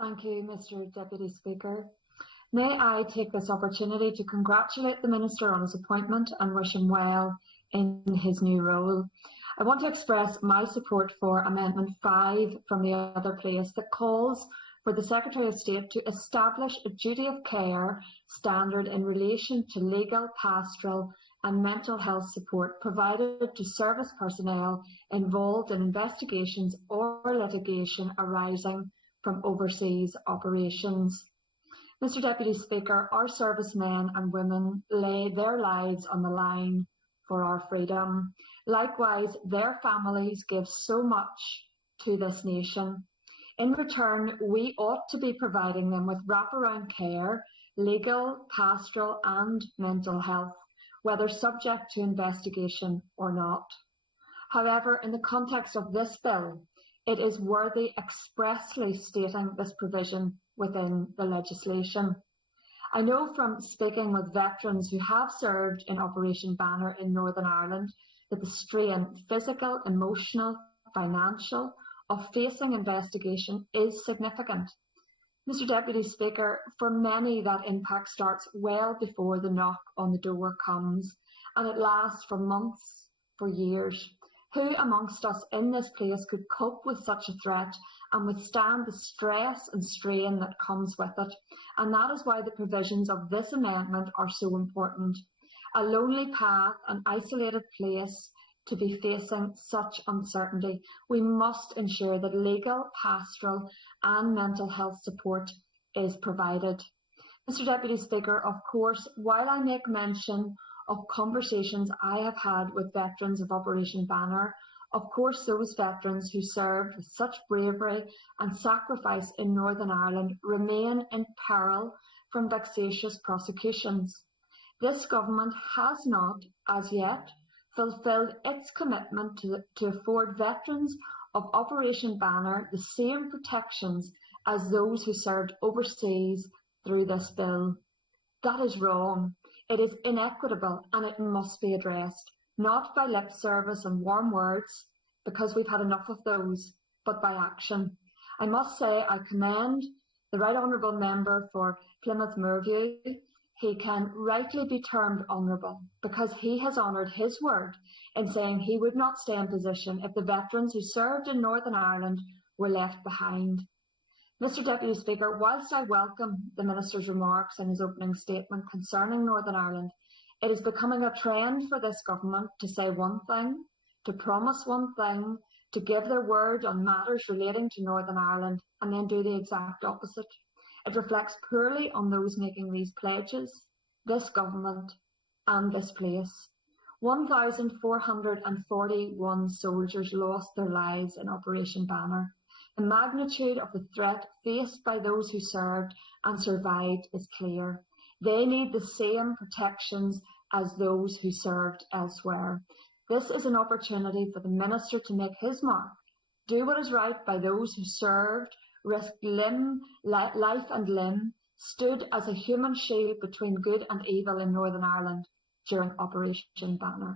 Thank you, Mr. Deputy Speaker. May I take this opportunity to congratulate the Minister on his appointment and wish him well in his new role. I want to express my support for Amendment 5 from the other place that calls for the Secretary of State to establish a duty of care standard in relation to legal, pastoral and mental health support provided to service personnel involved in investigations or litigation arising from overseas operations. Mr. Deputy Speaker, our servicemen and women lay their lives on the line for our freedom. Likewise, their families give so much to this nation. In return, we ought to be providing them with wraparound care, legal, pastoral and mental health, whether subject to investigation or not. However, in the context of this bill, it is worthy expressly stating this provision within the legislation. I know from speaking with veterans who have served in Operation Banner in Northern Ireland that the strain, physical, emotional, financial, of facing investigation is significant. Mr. Deputy Speaker, for many that impact starts well before the knock on the door comes, and it lasts for months, for years. Who amongst us in this place could cope with such a threat and withstand the stress and strain that comes with it? And that is why the provisions of this amendment are so important. A lonely path, an isolated place to be facing such uncertainty. We must ensure that legal, pastoral and mental health support is provided. Mr. Deputy Speaker, of course, while I make mention of conversations I have had with veterans of Operation Banner, of course those veterans who served with such bravery and sacrifice in Northern Ireland remain in peril from vexatious prosecutions. This government has not, as yet, fulfilled its commitment to afford veterans of Operation Banner the same protections as those who served overseas through this bill. That is wrong. It is inequitable and it must be addressed, not by lip service and warm words, because we've had enough of those, but by action. I must say I commend the Right Honourable Member for Plymouth Moorview. He can rightly be termed honourable because he has honoured his word in saying he would not stay in position if the veterans who served in Northern Ireland were left behind. Mr. Deputy Speaker, whilst I welcome the Minister's remarks in his opening statement concerning Northern Ireland, it is becoming a trend for this government to say one thing, to promise one thing, to give their word on matters relating to Northern Ireland, and then do the exact opposite. It reflects poorly on those making these pledges, this government and this place. 1,441 soldiers lost their lives in Operation Banner. The magnitude of the threat faced by those who served and survived is clear. They need the same protections as those who served elsewhere. This is an opportunity for the Minister to make his mark, do what is right by those who served, risked life and limb, stood as a human shield between good and evil in Northern Ireland during Operation Banner.